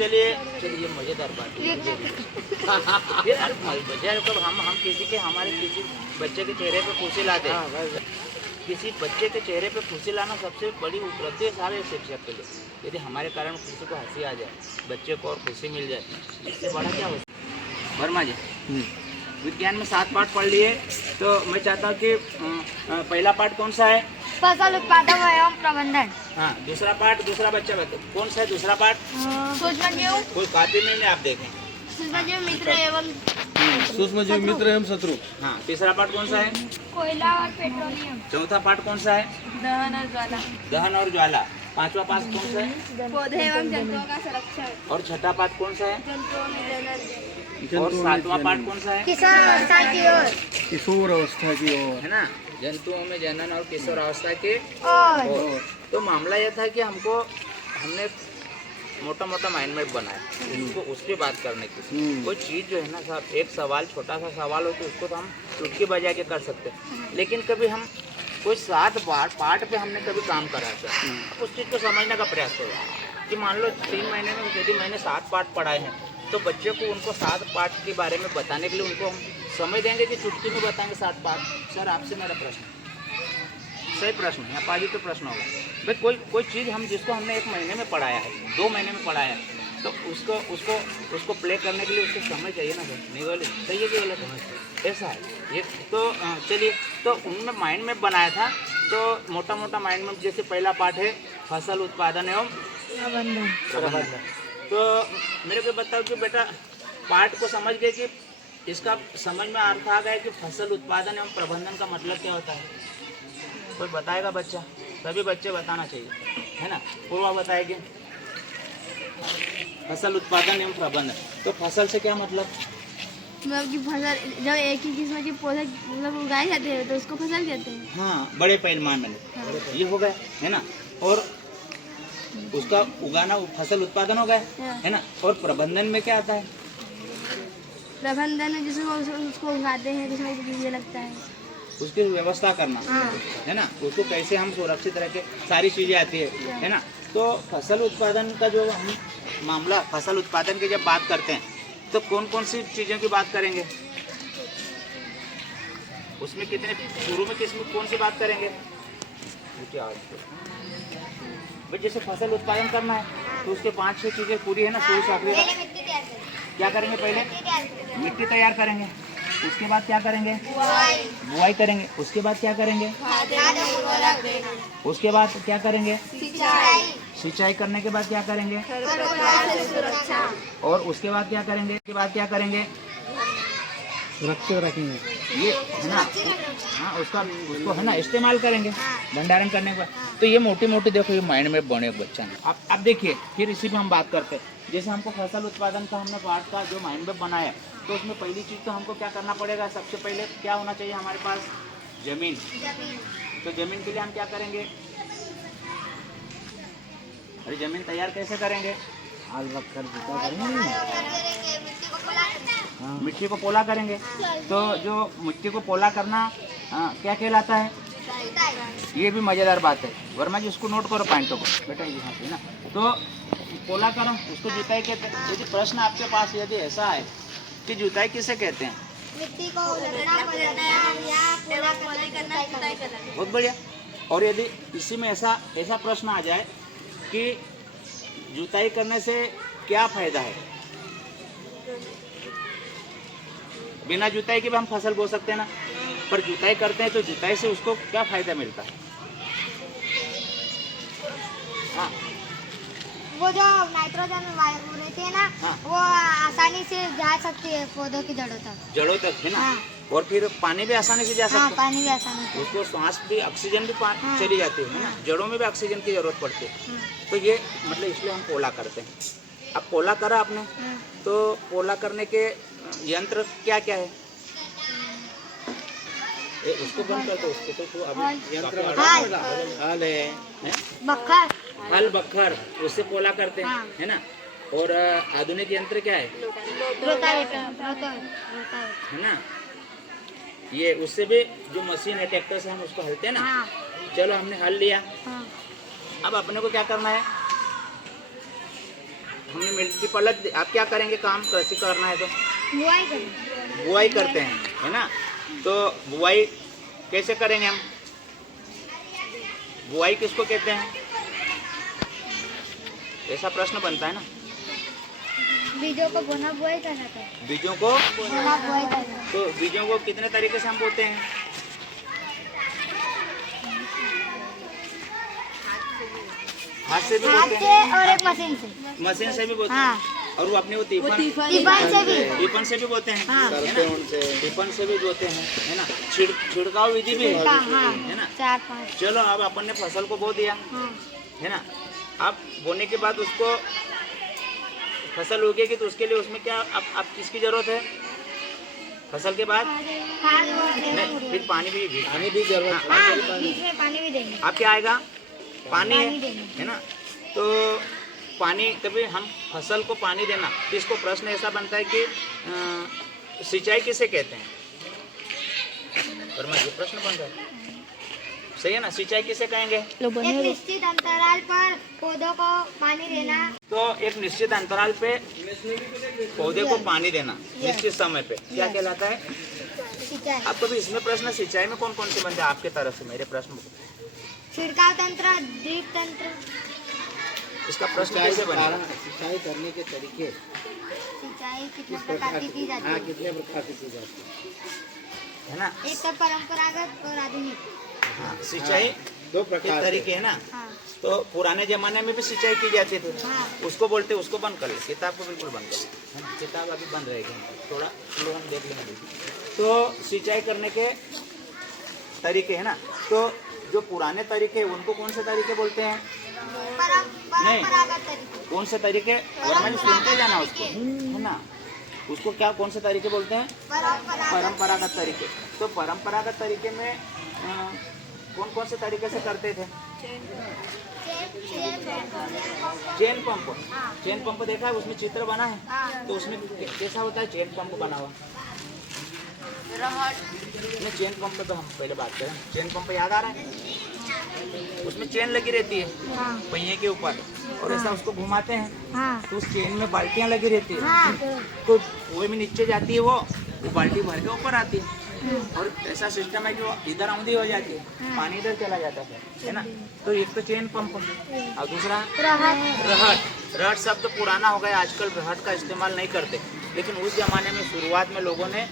चलिए चलिए मजेदार बात है। यार मजेदार कब हम किसी के हमारे किसी बच्चे के चेहरे पे खुशी लाते हैं। किसी बच्चे के चेहरे पे खुशी लाना सबसे बड़ी उपलब्धि है सारे शिक्षक के लिए। यदि हमारे कारण किसी को हंसी आ जाए, बच्चे को और खुशी मिल जाए, इससे बड़ा क्या हो सकता है। वर्मा जी, विज्ञान में 7 पाठ पढ़ लिए, तो मैं चाहता हूँ कि पहला पाठ कौन सा है? फसल उत्पादन एवं प्रबंधन। हाँ, दूसरा पाठ दूसरा बच्चा बताओ कौन सा है दूसरा पाठ? सूक्ष्मजीव। कोई कॉपी में नहीं, आप देखें। सूक्ष्मजीव मित्र एवं सूक्ष्मजीव मित्र एवं शत्रु। हाँ, तीसरा पाठ कौन सा है? कोयला और पेट्रोलियम। चौथा पाठ कौन सा है? दहन और ज्वाला। दहन और ज्वाला। पांचवा पाठ कौन सा है? पौधे एवं जंतुओं का संरक्षण। और छठा पाठ कौन सा है? जंतुओं में जनन। और सातवां पाठ कौन सा है? किशोर अवस्था की ओर, है ना, जंतुओं में जनन और किशोर अवस्था के और ओर। तो मामला यह था कि हमने मोटा मोटा माइंड मैप बनाया उसको उसकी बात करने की। कोई चीज़ जो है ना साहब, एक सवाल छोटा सा सवाल हो तो उसको तो हम चुटकी बजा के कर सकते हैं, लेकिन कभी हम कोई 7 पार्ट पे हमने कभी काम करा सर, उस चीज़ को समझने का प्रयास करो कि मान लो 3 महीने में यदि मैंने 7 पार्ट पढ़ाए हैं, तो बच्चे को उनको 7 पार्ट के बारे में बताने के लिए उनको हम समय देंगे कि चुटकी में बताएंगे 7 पार्ट। सर आपसे मेरा प्रश्न, सही प्रश्न है, पॉजिटिव प्रश्न होगा भाई। कोई चीज़ हम जिसको हमने 1 महीने में पढ़ाया है, 2 महीने में पढ़ाया है, तो उसको प्ले करने के लिए उसको समय चाहिए ना सर। नहीं बोले सही है कि गलत है? ऐसा है ये। तो चलिए, तो उन्होंने माइंड मैप बनाया था, तो मोटा मोटा माइंड मैप जैसे पहला पार्ट है फसल उत्पादन एवं प्रबंधन। तो मेरे को बताओ कि बेटा पार्ट को समझ गए कि इसका समझ में अर्थ आ गया कि फसल उत्पादन एवं प्रबंधन का मतलब क्या होता है? कोई बताएगा बच्चा? सभी बच्चे बताना चाहिए, है ना। पूर्वा बताएगी फसल उत्पादन एवं प्रबंधन। तो फसल से क्या मतलब? मतलब कि फसल जब एक ही किस्म के पौधे मतलब उगाए जाते हैं तो उसको फसल कहते हैं। हाँ, बड़े पैमाने में। हाँ। ये हो गए, है ना। और उसका उगाना फसल उत्पादन हो गया, है ना। और प्रबंधन में क्या आता है? प्रबंधन में जिसको उसको उगाते हैं, जिसमें बीज लगता है, उसकी व्यवस्था करना, है ना। उसको कैसे हम सुरक्षित रह के, सारी चीज़ें आती है ना। तो फसल उत्पादन का जो हम मामला, फसल उत्पादन की जब बात करते हैं, तो कौन कौन सी चीज़ों की बात करेंगे? उसमें कितने शुरू में कौन सी बात करेंगे? भाई जैसे फसल उत्पादन करना है तो उसके 5-6 चीज़ें पूरी है ना, शुरू से आखिरी तक। क्या करेंगे? पहले मिट्टी तैयार करेंगे, उसके बाद क्या करेंगे? बुआई करेंगे। उसके बाद क्या करेंगे? उसके बाद क्या करेंगे? सिंचाई करने के बाद क्या करेंगे? और उसके बाद क्या करेंगे? उसके बाद क्या करेंगे? सुरक्षित रखेंगे, ये है ना। हाँ, उसको है ना इस्तेमाल करेंगे भंडारण करने के बाद। तो ये मोटी मोटी देखो ये माइंड में बने बच्चा ने। अब देखिए फिर इसी पे हम बात करते हैं। जैसे हमको फसल उत्पादन का हमने पार्ट का जो माइंड में बनाया, तो उसमें पहली चीज़ तो हमको क्या करना पड़ेगा? सबसे पहले क्या होना चाहिए हमारे पास? जमीन। तो जमीन के लिए हम क्या करेंगे? अरे जमीन तैयार कैसे करेंगे? हाल रखकर जुता करेंगे, मिट्टी को पोला करेंगे। तो जो मिट्टी को पोला करना क्या कहलाता है? ये भी मज़ेदार बात है। वर्मा जी उसको नोट करो पॉइंटों को बेटा, यहाँ पे ना। तो पोला करो, उसको जुताई कहते हैं। यदि प्रश्न आपके पास यदि ऐसा है कि जुताई किसे कहते हैं? मिट्टी को उलटना करना। बहुत बढ़िया। और यदि इसी में ऐसा प्रश्न आ जाए कि जुताई करने से क्या फ़ायदा है? बिना जुताई के भी हम फसल बो सकते हैं ना, पर जुताई करते हैं तो जुताई से उसको क्या फ़ायदा मिलता है? हाँ, वो जो नाइट्रोजन वायु रहती है ना, हाँ। वो आसानी से जा सकती है पौधों की जड़ों तक, है ना। हाँ। और फिर पानी भी आसानी से जा सकता हाँ, है। पानी भी आसानी से। उसको सांस भी, ऑक्सीजन भी हाँ। चली जाती है ना। जड़ों में भी ऑक्सीजन की जरूरत पड़ती है। हाँ। तो ये मतलब इसलिए हम पोला करते हैं। अब पोला करा आपने, हाँ। तो पोला करने के यंत्र क्या क्या है? उसको बंद कर दो, उसको तो अभी यंत्र हल है, बखर, हल बखर, उससे पोला करते हैं, हाँ। है ना। और आधुनिक यंत्र क्या है? रोटावेटर, है ना। ये उससे भी जो मशीन है ट्रैक्टर से हम उसको हलते हैं ना। हाँ। चलो हमने हल लिया, हाँ। अब अपने को क्या करना है? हमने मिट्टी पलट दी, आप क्या करेंगे काम कृषि करना है तो बुआई करें। बुआई करते हैं, है ना। तो बुआई कैसे करेंगे हम? बुआई किसको कहते हैं? ऐसा प्रश्न बनता है ना। बीजों को बोना बुआई करना था। बीजों को बोना बुआई करना। तो बीजों को कितने तरीके से हम बोते हैं? हाथ से भी बोते हैं और एक मशीन से। मशीन से भी बोते हाँ। हैं और वो अपने वो टिफन टिफन से भी बोते हैं, हाँ। है ना। टिफन से भी बोते हैं, है ना। छिड़काव विधि भी है, है ना। 4-5। चलो अब अपन ने फसल को बो दिया, हाँ। है ना। अब बोने के बाद उसको फसल उगेगी तो उसके लिए उसमें क्या अब किसकी जरूरत है? फसल के बाद नहीं, फिर पानी भी जरूरत हाँ, बीच में पानी भी देंगे। अब क्या आएगा? पानी पानी है ना। तो पानी तभी हम फसल को पानी देना। तो इसको प्रश्न ऐसा बनता है कि सिंचाई किसे कहते हैं? ये प्रश्न बनता है, सही है ना। सिंचाई किसे कहेंगे? एक निश्चित अंतराल पर पौधों को पानी देना। तो एक निश्चित अंतराल पे पौधे को पानी देना निश्चित समय पे क्या कहलाता है? सिंचाई। आपको भी इसमें प्रश्न सिंचाई में कौन कौन से बनते हैं आपके तरफ से? मेरे प्रश्न छिड़काव तंत्र, ड्रिप तंत्र। इसका प्रश्न कैसे बनेगा? सिंचाई करने के तरीके सिंचाई कितने प्रकार की जाती है? कितने प्रकार से की जाती है ना। एक तो परंपरागत और आधुनिक। हाँ, सिंचाई दो के तरीके है ना। हाँ। तो पुराने जमाने में भी सिंचाई की जाती थी, हाँ। उसको बोलते उसको बंद कर ले। किताब को बिल्कुल बंद कर ले, है ना। किताब अभी बंद रहेगी, थोड़ा स्लो हम देख लेंगे। तो सिंचाई करने के तरीके है ना। तो जो पुराने तरीके हैं उनको कौन से तरीके बोलते हैं? परंपरागत तरीके। कौन से तरीके? वर्मा जी सुनते जाना उसको, है ना। उसको क्या कौन से तरीके बोलते हैं? परंपरागत तरीके। तो परंपरागत तरीके में कौन कौन से तरीके से करते थे? Chain pump. चेन पंप देखा है, उसमें चित्र बना है। हाँ। तो उसमें कैसा होता है चेन पंप बना हुआ? नहीं, चेन पंप तो हम पहले बात करें। चेन पंप याद आ रहा है? उसमें चेन लगी रहती है हाँ। पहिए के ऊपर और ऐसा उसको घुमाते हैं। हाँ। तो उस चेन में बाल्टियां लगी रहती है। हाँ। तो कुएं में नीचे जाती है, वो बाल्टी भर के ऊपर आती है और ऐसा सिस्टम है कि वो इधर आउंधी हो जाती है, पानी इधर चला जाता है ना। तो एक तो चेन पंप और दूसरा रहट। रहट शब्द पुराना हो गया, आजकल रहट का इस्तेमाल नहीं करते, लेकिन उस जमाने में शुरुआत में लोगों ने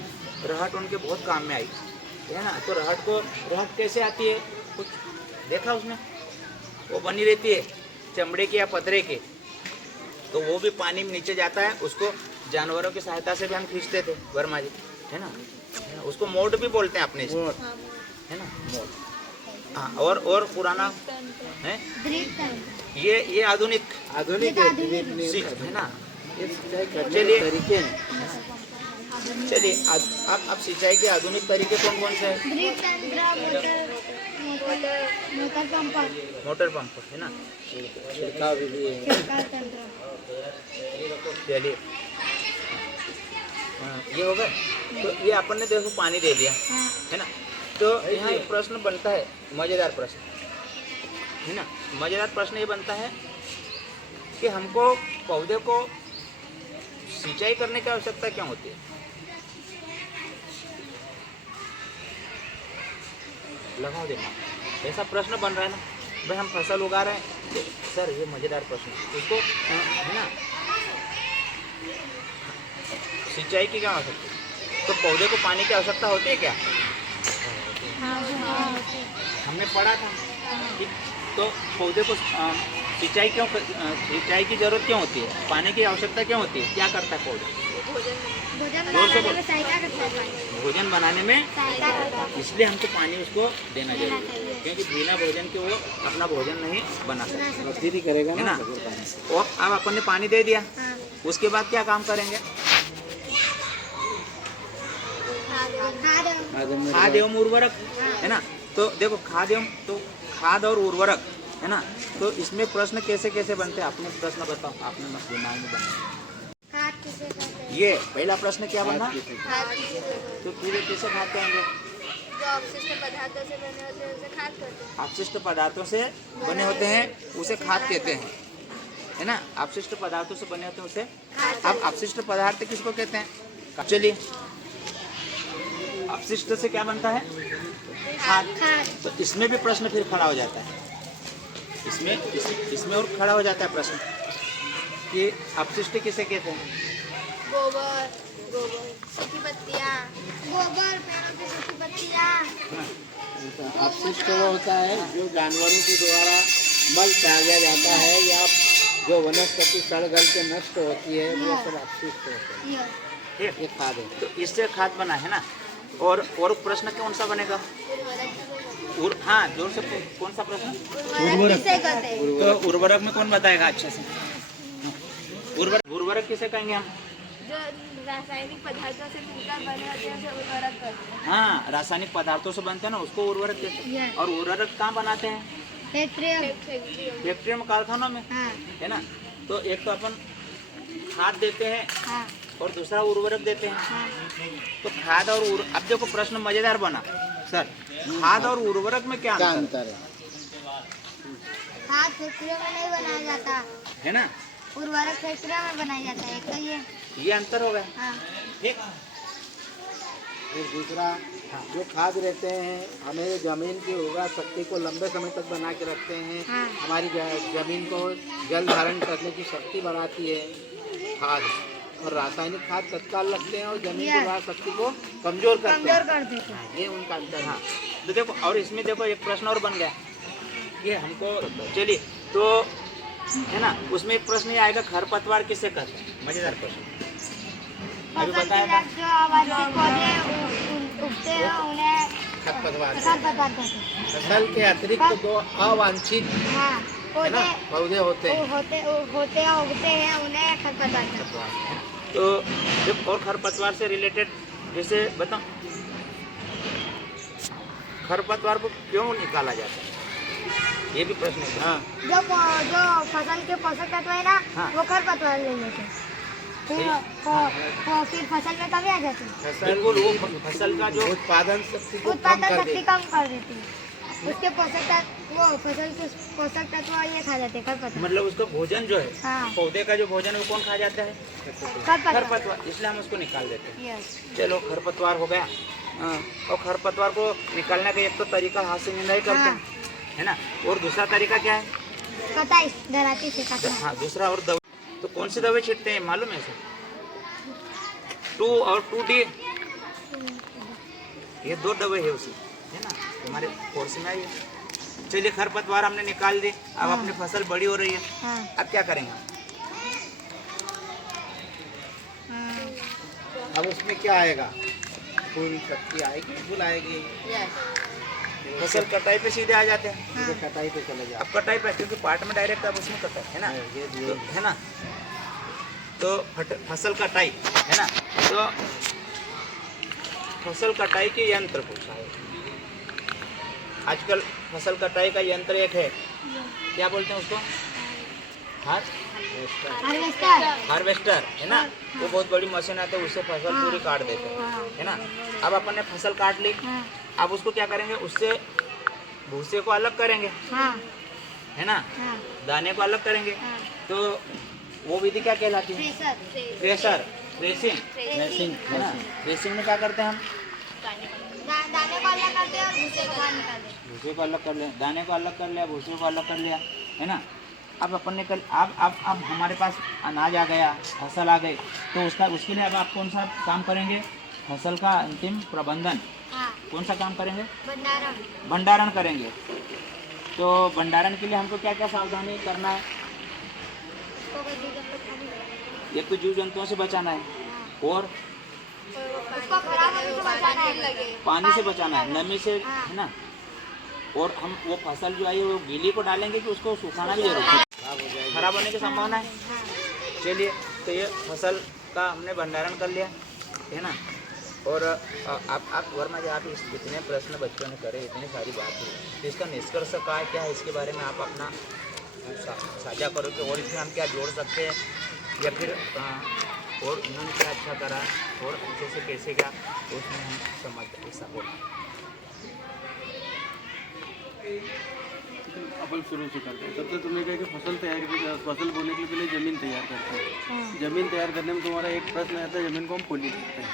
रहट उनके बहुत काम में आई, है ना। तो रहट कैसे आती है? कुछ देखा उसमें? वो बनी रहती है चमड़े के या पतरे के, तो वो भी पानी में नीचे जाता है। उसको जानवरों की सहायता से भी हम खींचते थे वर्मा जी, है ना। उसको मोड भी बोलते हैं अपने से, है ना, मोड। हाँ, और पुराना है ये आधुनिक है ना। चलिए अब सिंचाई के आधुनिक तरीके कौन कौन से हैं? मोटर पंप, है ना। चलिए ये हो गए। तो ये अपन ने देखो पानी दे दिया, है ना। तो यहाँ एक प्रश्न बनता है, मज़ेदार प्रश्न, है ना। मज़ेदार प्रश्न ये बनता है कि हमको पौधे को सिंचाई करने की आवश्यकता क्यों होती है? लगाओ दिमाग। ऐसा प्रश्न बन रहा है ना भाई, हम फसल उगा रहे हैं। तो सर ये मज़ेदार प्रश्न उसको, है ना, सिंचाई की क्या आवश्यकता है? तो पौधे को पानी की आवश्यकता होती है क्या? हमने पढ़ा था कि तो पौधे को सिंचाई की जरूरत क्यों होती है? पानी की आवश्यकता क्यों होती है? क्या करता है पौधा? भोजन बनाने में इसलिए हमको पानी उसको देना जरूरी है, क्योंकि बिना भोजन के वो अपना भोजन नहीं बना सकता, करेगा है ना। और अब अपन ने पानी दे दिया, उसके बाद क्या काम करेंगे? खाद एवं उर्वरक, है ना। तो देखो खाद और उर्वरक, है ना। तो इसमें प्रश्न कैसे कैसे बनते हैं? आपने प्रश्न बताओ, आपने मत दिमाग में बना। ये पहला प्रश्न क्या बना? तो पूरे कैसे खाद कहेंगे? अपशिष्ट पदार्थों से बने होते हैं उसे खाद कहते हैं, है ना, अपशिष्ट पदार्थों से बने होते हैं उसे। अब अपशिष्ट पदार्थ किसको कहते हैं? चलिए, अपशिष्ट से क्या बनता है? खाद। तो इसमें भी प्रश्न फिर खड़ा हो जाता है, इसमें और खड़ा हो जाता है प्रश्न कि अपशिष्ट किसे कहते हैं? गोबर, सूखी पत्तियाँ, गोबर, पेड़ों की सूखी पत्तियाँ। अपशिष्ट वो होता है जो जानवरों के द्वारा मल त्यागा जाता है या जो वनस्पति सड़ गल के नष्ट होती है, वो सब अपशिष्ट होते हैं। ठीक। ये खाद है। तो इससे खाद बना है ना। और प्रश्न कौन सा बनेगा? हाँ, जोर से कौन सा प्रश्न? उर्वरक किसे कहते हैं? तो उर्वरक में कौन बताएगा अच्छे से? उर्वरक किसे कहेंगे हम? जो रासायनिक पदार्थों से मिलकर बने होते हैं उसे उर्वरक कहते हैं। हाँ, रासायनिक पदार्थों से बनते हैं ना, उसको उर्वरक कहते हैं। और उर्वरक कहाँ बनाते हैं? फैक्ट्री में, कारखानों में, है ना। तो एक तो अपन खाद देते हैं और दूसरा उर्वरक देते हैं। तो खाद और अब देखो प्रश्न मजेदार बना सर, खाद और उर्वरक में क्या अंतर है? खाद फैक्ट्रियों में नहीं बनाया जाता है ना, उर्वरक फैक्ट्रियों में बनाया जाता है। एक तो ये अंतर हो गया। ठीक। और दूसरा, जो खाद रहते हैं हमें जमीन की उर्वरा शक्ति को लंबे समय तक बना के रखते हैं। हमारी जमीन को जल धारण करने की शक्ति बढ़ाती है खाद। और रासायनिक खाद तत्काल लगते हैं और जमीन की उर्वरा शक्ति को कमजोर करते हैं। ये उनका अंतर है। तो देखो, और इसमें देखो एक प्रश्न और बन गया ये हमको। चलिए, तो है ना, उसमें एक प्रश्न ये आएगा, खरपतवार किसे कहते हैं? मजेदार प्रश्न अभी बताया था। जो अवांछित पौधे उगते हैं उन्हें खरपतवार कहते हैं। फसल के अतिरिक्त दो अवांछित पौधे होते हैं उगते हैं उन्हें खरपतवार कहते हैं। तो जब और खरपतवार से रिलेटेड जैसे बताओ, खरपतवार को क्यों निकाला जाता है? ये भी प्रश्न है। हाँ, जो फसल के पोषक तत्व है ना, वो खरपतवार ले लेते हैं। फिर फसल में कमी आ जाती है। बिल्कुल, वो फसल का जो उत्पादन शक्ति को शक्ति कम कर देती है। उसके पोषक तत्व, वो फसल के पोषक तत्व ये खा जाते हैं खरपतवार। मतलब उसका भोजन जो है, पौधे का जो भोजन है वो कौन खा जाता है? खरपतवार। इसलिए हम उसको निकाल देते हैं। चलो, खरपतवार हो गया। और खरपतवार को निकालने का एक तो तरीका हाथ से निंदाई करते हैं, है ना। और दूसरा तरीका क्या है? कटाई, दराती से काटना। हाँ, दूसरा और दवा। तो कौन सी दवाई छींटते हैं मालूम है सर? 2 और 2D, ये 2 दवाई है उसी, है ना, हमारे कोर्स में आई है। चलिए, खरपतवार हमने निकाल दी। अब अपनी फसल बड़ी हो रही है। अब क्या करेंगे? अब उसमें क्या आएगा? पूरी शक्ति आएगी, फूल आएगी। फसल कटाई पे सीधे आ जाते हैं। सीधे कटाई पे चले जाओ। अब कटाई पे, क्योंकि पार्ट में डायरेक्ट अब उसमें कटाई है ना, तो, है ना। तो फसल कटाई, है ना। तो फसल कटाई के यंत्र पूछा है आजकल। फसल कटाई का यंत्र एक है, क्या बोलते हैं उसको? हार्वेस्टर, है ना। वो बहुत बड़ी मशीन आती है, उससे फसल पूरी काट देते हैं, है ना। अब अपन ने फसल काट ली, अब उसको क्या करेंगे? उससे भूसे को अलग करेंगे, है ना, दाने को अलग करेंगे। तो वो विधि क्या कहलाती है? थ्रेसिंग, है ना। थ्रेसिंग में क्या करते हैं हम? दाने को अलग करते हैं और भूसे को बाहर निकाल देते हैं। भूसे को अलग कर लिया, दाने को अलग कर लिया, भूसे को अलग कर लिया, है ना। अब अपन ने अब हमारे पास अनाज आ गया, फसल आ गई, तो उसके लिए अब आप कौन सा काम करेंगे? फसल का अंतिम प्रबंधन। कौन सा काम करेंगे? भंडारण करेंगे। तो भंडारण के लिए हमको क्या क्या सावधानी करना है? एक तो जीव जंतुओं से बचाना है, और उसको खराब होने से बचाना है, पानी से बचाना है, नमी से, है ना। और हम वो फसल जो आई है वो गीली को डालेंगे कि उसको सुखाना भी जरूरी है? खराब होने की संभावना है। चलिए, तो ये फसल का हमने भंडारण कर लिया, है ना। और आप वर्मा जी, आप इतने प्रश्न बच्चों ने करे, इतनी सारी बात हुई, तो इसका निष्कर्ष क्या है? इसके बारे में आप अपना साझा करो कि और इसमें हम क्या जोड़ सकते हैं, या फिर और इन्होंने क्या अच्छा करा और अच्छे से कैसे क्या, उसमें हम समझ ऐसा बोल। अपन शुरू से करते हैं। सबसे तुमने कहा कि फसल तैयार करके फसल बोने के लिए पहले ज़मीन तैयार करते हैं। ज़मीन तैयार करने में तुम्हारा एक प्रश्न आता है, ज़मीन को हम पोली करते हैं।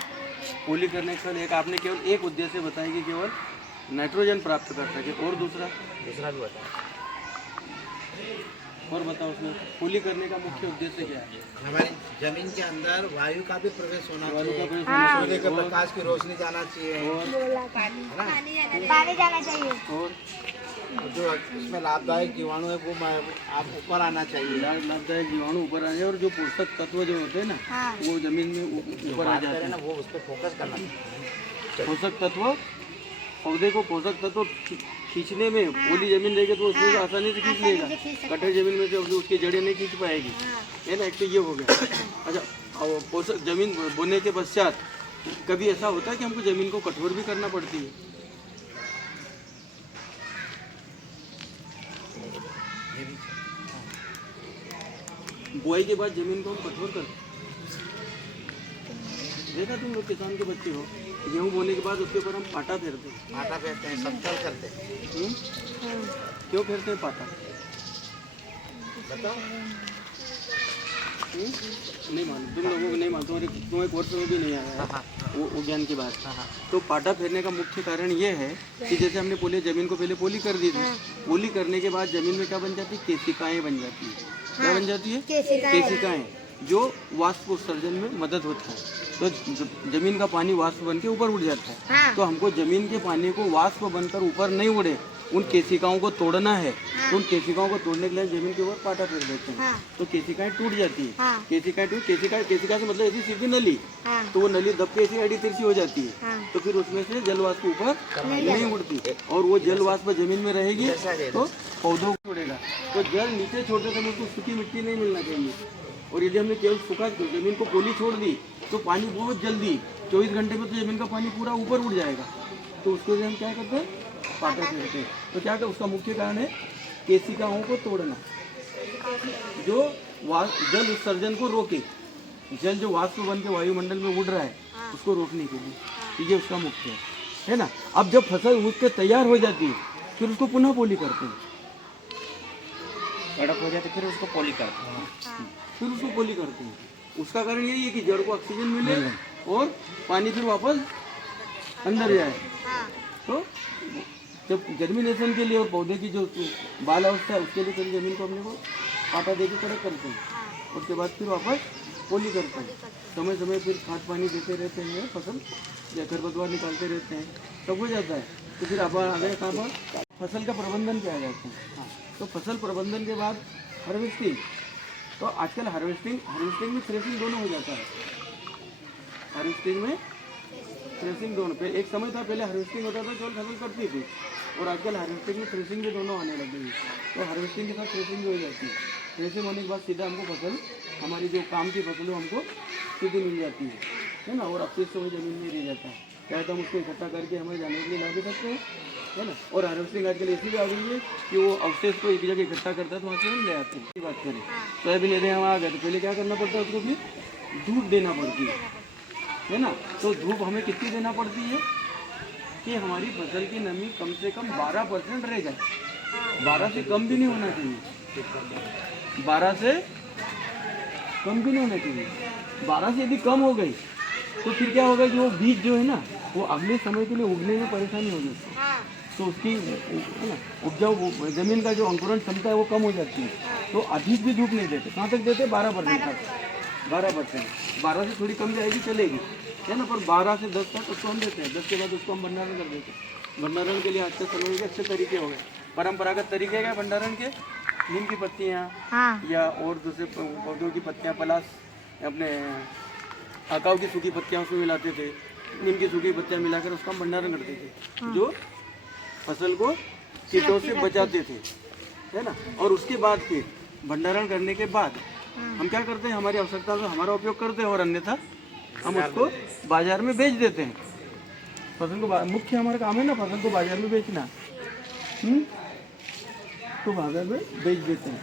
पोली करने के बाद एक आपने केवल एक उद्देश्य बताया कि केवल नाइट्रोजन प्राप्त कर सके, और दूसरा भी बताया। और बताओ उसमें पोली करने का मुख्य उद्देश्य क्या है? हमारी जमीन के अंदर वायु का भी प्रवेश होना वायु का चाहिए, प्रवेश होना सूर्य चाहिए, के और- प्रकाश की रोशनी जाना चाहिए, और पानी जाना चाहिए। और जो इसमें लाभदायक जीवाणु है वो आप ऊपर आना चाहिए। लाभदायक जीवाणु ऊपर आ जाए, और जो पोषक तत्व जो होते हैं ना हाँ। वो जमीन में ऊपर आ बात जाते करें ना हैं। वो उस पर फोकस करना चाहिए। पोषक तत्व, पौधे को पोषक तत्व खींचने में पोली जमीन रहेगी तो उसमें से आसानी से खींच लेगा। कटे जमीन में से उसकी जड़ें नहीं खींच पाएगी, है ना। एक तो ये हो गया। अच्छा, और पोषक जमीन बोने के पश्चात कभी ऐसा होता है कि हमको जमीन को कठोर भी करना पड़ती है? बुआई के बाद जमीन को हम कठोर करते हैं। देखा तुम लोग किसान के बच्चे हो, गेहूँ बोने के बाद उसके ऊपर हम पाटा फेरते हैं। आटा फेरते हैं, समतल करते हैं। क्यों फेरते हैं पाटा? बताओ। नहीं मालूम, तुम लोगों को नहीं मालूम, तुम्हें कोर्स में भी नहीं आया है वो ज्ञान की बात। तो पाटा फेरने का मुख्य कारण ये है कि जैसे हमने पोली जमीन को पहले पोली कर दी थी, पोली करने के बाद जमीन में क्या बन जाती है? केशिकाएं बन जाती है। क्या बन जाती है? केशिकाएं, जो वाष्प उत्सर्जन में मदद होता है। तो जमीन का पानी वाष्प बन के ऊपर उड़ जाता है। तो हमको जमीन के पानी को वाष्प बनकर ऊपर नहीं उड़े, उन केशिकाओं को तोड़ना है। तो उन केशिकाओं को तोड़ने के लिए जमीन के ऊपर पाटा फेर देते हैं। तो केशिकाएं टूट जाती है। केशिका से मतलब ऐसी सीधी नली, तो वो नली दब के ऐसी अड़ी तिरछी हो जाती है। तो फिर उसमें से जल वाष्प ऊपर नहीं उड़ती, और वो जल वाष्प जमीन में रहेगी तो पौधों को छोड़ेगा। तो जल नीचे छोड़ते समय उसको सूखी मिट्टी नहीं मिलना चाहिए। और यदि हमने केवल सूखा जमीन को पोली छोड़ दी तो पानी बहुत जल्दी 24 घंटे में तो जमीन का पानी पूरा ऊपर उड़ जाएगा। तो उसके लिए हम क्या करते हैं? पाटा फेरते हैं। तो क्या करते? उसका मुख्य कारण है केशिकाओं को तोड़ना, जो जल उत्सर्जन को रोके। जल जो वाष्प बन के वायुमंडल में उड़ रहा है उसको रोकने के लिए, तो ये उसका मुख्य है ना। अब जब फसल उग के तैयार हो जाती है फिर उसको पुनः पोली करते हैं। कड़क हो जाए तो फिर उसको पोली करते हैं। फिर उसको पोली करते हैं। उसका कारण यही है कि जड़ को ऑक्सीजन मिले और पानी फिर वापस अंदर जाए। तो जब जर्मिनेशन के लिए और पौधे की जो बाल अवस्था है उसके लिए फिर जमीन को अपने को पाटा दे के कड़क करते हैं। उसके बाद फिर वापस पोली करते हैं। समय समय फिर खाद पानी देते रहते हैं, फसल या खरपतवार निकालते रहते हैं, सब हो जाता है। तो फिर अब आ गए कहाँ पर? फसल का प्रबंधन किया जाता है। तो फसल प्रबंधन के बाद हार्वेस्टिंग। तो आजकल हार्वेस्टिंग में थ्रेसिंग दोनों हो जाता है। हार्वेस्टिंग में थ्रेसिंग दोनों, पहले एक समय था पहले हार्वेस्टिंग होता था केवल फसल कटती थी, और आजकल हार्वेस्टिंग में थ्रेसिंग भी दोनों आने लग गई। तो हार्वेस्टिंग के साथ थ्रेसिंग भी हो जाती है। थ्रेसिंग होने के बाद सीधा हमको फसल, हमारी जो काम की फसल है हमको सीधी मिल जाती है ना। और अपशिष्ट वो जमीन में रह जाता है, चाहे तो हम उसको इकट्ठा करके हमारे जानवर के लिए ला भी सकते हैं, है ना। और हार्वेस्टिंग आजकल ऐसी भी आ गई है कि वो अवशेष को एक जगह इकट्ठा करता है तो वहाँ से हम ले आते हैं। बात करें सोयाबीन यदि हम आ गए तो पहले क्या करना पड़ता है? उसको भी धूप देना पड़ती है ना। तो धूप हमें कितनी देना पड़ती है कि हमारी फसल की नमी कम से कम 12% रह जाए। 12 से कम भी नहीं होना चाहिए। 12 से कम भी नहीं होना चाहिए। 12 से यदि कम हो गई तो फिर क्या होगा कि वो बीज जो है ना वो अगले समय के लिए उगने में परेशानी हो जाती है। तो उसकी है ना उपजाऊ जमीन का जो अंकुरण क्षमता है वो कम हो जाती है। तो अधिक भी धूप नहीं देते। कहाँ तक देते? 12% तक। 12%, 12 से थोड़ी कम जाएगी चलेगी, है ना, पर 12 से 10 तक उसको हम देते हैं। 10 के बाद उसको हम भंडारण कर देते हैं। भंडारण के लिए आज के समय के अच्छे तरीके हो गए, परंपरागत तरीके क्या भंडारण के? नीम की पत्तियाँ या और दूसरे पौधों की पत्तियाँ, पलाश, अपने आकाव की सूखी पत्तियाँ उसमें मिलाते थे। नीम की सूखी पत्तियाँ मिलाकर उसका हम भंडारण करते थे, जो फसल को कीटों से बचाते थे, है ना। और उसके बाद फिर भंडारण करने के बाद हम क्या करते हैं? हमारी आवश्यकता का हमारा उपयोग करते हैं और अन्यथा हम उसको बाजार में बेच देते हैं। फसल को मुख्य हमारा काम है ना फसल को बाजार में बेचना, तो बाजार में बेच देते हैं।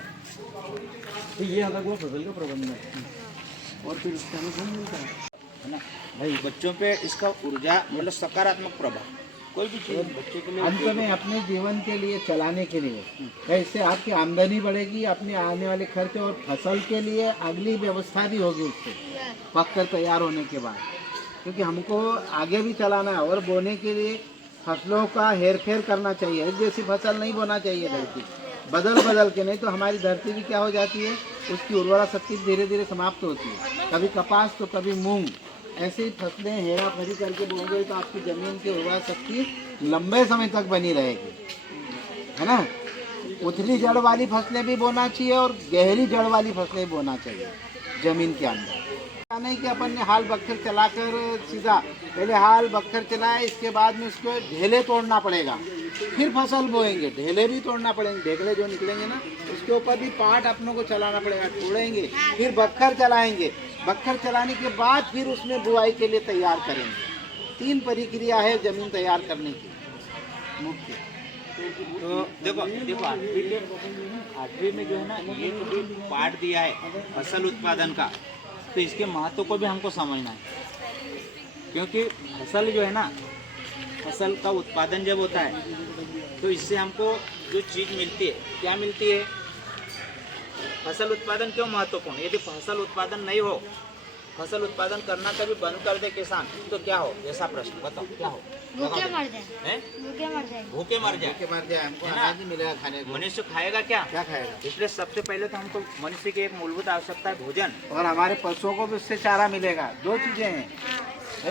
तो ये अलग हुआ फसल का प्रबंधन, और फिर उसका हमें फल मिलता है ना भाई। बच्चों पे इसका ऊर्जा मतलब सकारात्मक प्रभाव कोई भी चीज़ बच्चे के लिए अंत में अपने जीवन के लिए चलाने के लिए इससे आपकी आमदनी बढ़ेगी, अपने आने वाले खर्च और फसल के लिए अगली व्यवस्था भी होगी उससे पककर तैयार होने के बाद, क्योंकि हमको आगे भी चलाना है और बोने के लिए फसलों का हेर फेर करना चाहिए। एक जैसी फसल नहीं बोना चाहिए धरती, बदल बदल के, नहीं तो हमारी धरती भी क्या हो जाती है, उसकी उर्वरा शक्ति धीरे धीरे समाप्त होती है। कभी कपास तो कभी मूंग, ऐसे ही फसलें हेरा फेरी करके बोओगे तो आपकी ज़मीन की उर्वरा शक्ति लंबे समय तक बनी रहेगी, है ना। उथली जड़ वाली फसलें भी बोना चाहिए और गहरी जड़ वाली फसलें बोना चाहिए ज़मीन के अंदर। नहीं कि अपन ने हाल बख्तर चलाकर सीधा पहले हाल बख्तर चलाए, इसके बाद में उसको ढेले तोड़ना पड़ेगा, फिर फसल बोएंगे, ढेले भी तोड़ना पड़ेंगे, ढेले जो निकलेंगे ना उसके ऊपर भी पाट अपनों को चलाना पड़ेगा, तोड़ेंगे, फिर बख्तर चलाएंगे, बख्तर चलाने के बाद फिर उसमें बुआई के लिए तैयार करेंगे। 3 प्रक्रिया है ज़मीन तैयार करने की मुख्य। तो देखो 8वीं में जो है ना, ये जो भी पाठ दिया है फसल उत्पादन का, तो इसके महत्व को भी हमको समझना है, क्योंकि फसल जो है ना, फसल का उत्पादन जब होता है तो इससे हमको जो चीज़ मिलती है, क्या मिलती है। फसल उत्पादन क्यों महत्वपूर्ण है? यदि फसल उत्पादन नहीं हो, फसल उत्पादन करना कभी बंद कर दे किसान, तो क्या हो? ऐसा प्रश्न बताओ, क्या हो? भूखे मर जाए, हैं? भूखे मर जाए। भूखे मर जाए, के बाद हमको है ना? अनाज नहीं मिलेगा खाने को, मनुष्य खाएगा क्या? क्या खाएगा? इसलिए सबसे पहले तो हमको मनुष्य की एक मूलभूत आवश्यकता है भोजन। और हमारे पशुओं को भी उससे चारा मिलेगा। 2 चीज़ें हैं,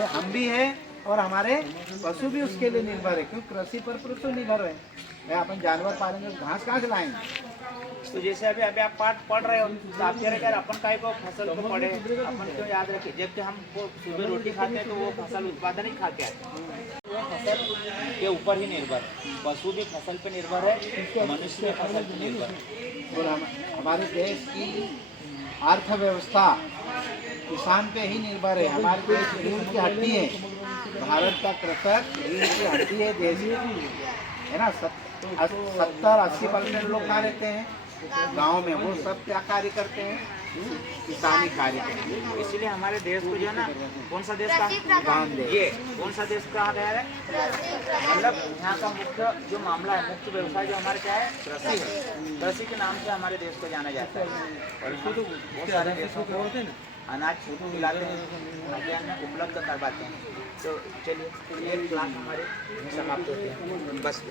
हम भी हैं और हमारे पशु भी उसके लिए निर्भर है, क्योंकि कृषि पर पशु निर्भर है। अपन जानवर पालेंगे, घास कहाँ से लाएंगे? तो जैसे अभी आप पाठ पढ़ रहे हो, तो आप कह रहे यार अपन काय को फसल को पढ़े, अपन क्यों याद रखे? जबकि हम सुबह रोटी खाते हैं तो वो फसल उत्पादन ही खा के आते हैं, वो फसल के ऊपर ही निर्भर है। पशु भी फसल पे निर्भर है, मनुष्य भी फसल पे निर्भर है। और हमारे देश की अर्थव्यवस्था किसान पे ही निर्भर है। हमारे देश रीढ़ की हड्डी है, भारत का कृषक रीढ़ की हड्डी है देश की, है ना। 70-80% लोग कहाँ रहते हैं? गांव में। वो सब क्या कार्य करते हैं? किसानी कार्य करते हैं। इसीलिए हमारे देश को जो है ना, कौन सा देश का गांव देश। ये कौन सा देश कहा गया है? मतलब यहाँ का मुख्य जो मामला है, मुख्य व्यवसाय जो हमारे क्या है? कृषि है। कृषि के नाम से हमारे देश को जाना जाता है। और हम बहुत सारे देशों को अनाज खिलाते हैं, खाद्यान्न उपलब्ध करवाते हैं। तो चलिए, ये क्लास हमारे समाप्त होती है, बस।